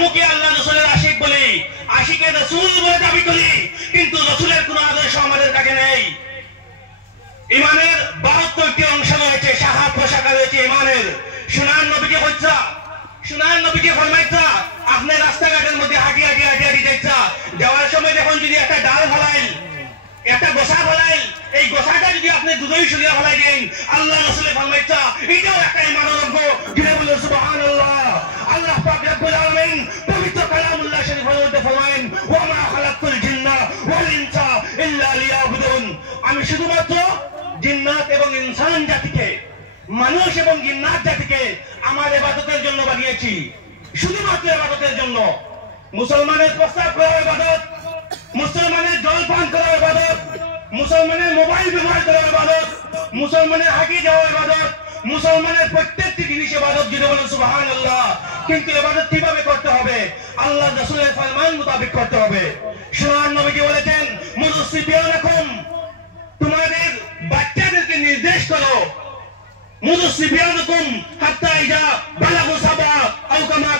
মুখে আল্লাহ রাসূলের আশিক বলি, আশিকে রাসূল বলে দাবি করি, কিন্তু রাসূলের কোনো আদর্শ আমাদের কাছে নেই। ইমানের 72টি অংশ রয়েছে, শাখা প্রশাখা রয়েছে ইমানের। সোনার নবীকে কইছা, সোনার নবীকে ফরমাইছা, আপনি রাস্তাঘাটের মধ্যে হাঁটি হাঁটি হাঁটি হাঁটি যাইছা, যাওয়ার সময় দেখুন যদি একটা ডাল ফলাইল, একটা গোসা ফলাইল, এই গোসাটা যদি আপনি দুধই সরিয়ে ফলাই দেন, আল্লাহ রাসূলের ফরমাইছা এটাও একটা ইমানের অঙ্গ। যিনি বলেন সুবহানাল্লাহ। আল্লাহ পাক রব্বুল আলামিন পবিত্র কালামুল্লাহ শরীফের মধ্যে ফরমায়েন, ওয়া মা খালাকতুল জিন্না ওয়াল ইনসা ইল্লা লিয়াবুদুন। আমি শুধুমাত্র জিন্নাত এবং ইনসান জাতিকে, মানুষ এবং জিন্নাত জাতিকে আমার ইবাদতের জন্য বানিয়েছি, শুধুমাত্র ইবাদতের জন্য। মুসলমানের প্রস্তাব করা ইবাদত, মুসলমানের জল পান করা ইবাদত, মুসলমানের মোবাইল ব্যবহার করা ইবাদত, মুসলমানের হাঁকি যাওয়া ইবাদত, মুসলমানের প্রত্যেকটি জিনিস ইবাদত। যদি বলেন সুবহানাল্লাহ। কিন্তু ইবাদত কিভাবে করতে হবে? আল্লাহ রাসূলের ফরমান মোতাবেক করতে হবে। সোনার নবীজি বলেছেন, মুসলিমিয়ানাকুম, তোমাদের বাচ্চাদেরকে নির্দেশ করো, মুসলিমিয়ানাকুম হাত্তা ইজা বালাগু সাবা আও কামা